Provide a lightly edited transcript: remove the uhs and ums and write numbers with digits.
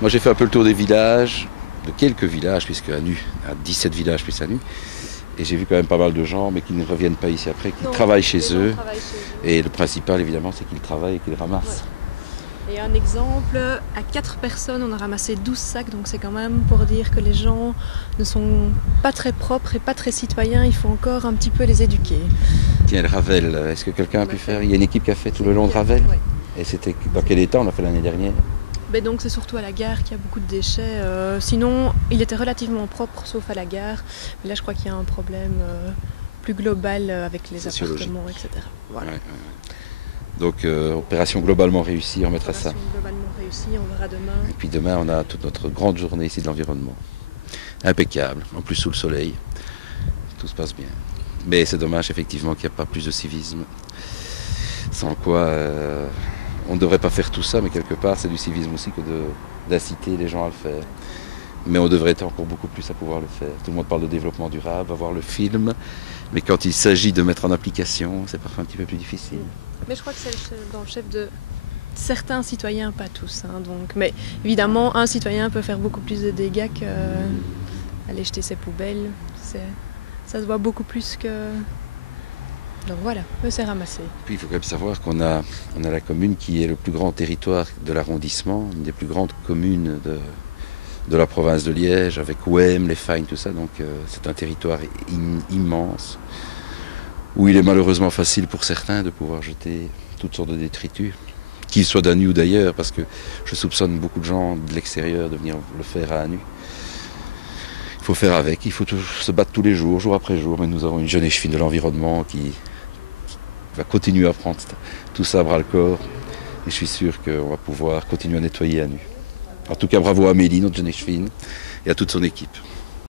Moi j'ai fait un peu le tour des villages, de quelques villages, puisque à Nu, à 17 villages plus à Nu. Et j'ai vu quand même pas mal de gens, mais qui ne reviennent pas ici après, qui Non, travaillent chez les gens eux. travaillent chez eux. Et le principal évidemment c'est qu'ils travaillent et qu'ils Ouais. ramassent. Et un exemple, à 4 personnes, on a ramassé 12 sacs, donc c'est quand même pour dire que les gens ne sont pas très propres et pas très citoyens, il faut encore un petit peu les éduquer. Tiens, le Ravel, est-ce que quelqu'un a On a pu fait. faire? Il y a une équipe qui a fait tout C'est le nous long de qui avons Ravel. fait, ouais. Et c'était dans quel état on l'a fait l'année dernière? Ben donc c'est surtout à la gare qu'il y a beaucoup de déchets. Sinon, il était relativement propre, sauf à la gare. Mais là, je crois qu'il y a un problème plus global avec les Sociologique. appartements, etc. Voilà. Ouais. Donc opération globalement réussie, on mettra ça. Opération globalement réussie, on verra demain. Et puis demain on a toute notre grande journée ici de l'environnement. Impeccable, en plus sous le soleil. Tout se passe bien. Mais c'est dommage effectivement qu'il n'y a pas plus de civisme. Sans quoi on ne devrait pas faire tout ça, mais quelque part c'est du civisme aussi que d'inciter les gens à le faire. Mais on devrait être encore beaucoup plus à pouvoir le faire. Tout le monde parle de développement durable, avoir le film, mais quand il s'agit de mettre en application, c'est parfois un petit peu plus difficile. Mais je crois que c'est dans le chef de certains citoyens, pas tous. Donc. Mais évidemment, un citoyen peut faire beaucoup plus de dégâts qu'aller jeter ses poubelles. Ça se voit beaucoup plus que... Donc voilà, c'est ramassé. Puis il faut quand même savoir qu'on a la commune qui est le plus grand territoire de l'arrondissement, une des plus grandes communes de la province de Liège, avec Ouem, les Fagnes, tout ça. Donc c'est un territoire immense, où il est malheureusement facile pour certains de pouvoir jeter toutes sortes de détritus, qu'ils soient d'Anu ou d'ailleurs, parce que je soupçonne beaucoup de gens de l'extérieur de venir le faire à Anu. Il faut faire avec, il faut se battre tous les jours, jour après jour, mais nous avons une jeune échevine de l'environnement qui va continuer à prendre tout ça à bras le corps, et je suis sûr qu'on va pouvoir continuer à nettoyer à Nu. En tout cas, bravo à Amélie, notre jeune échevine, et à toute son équipe.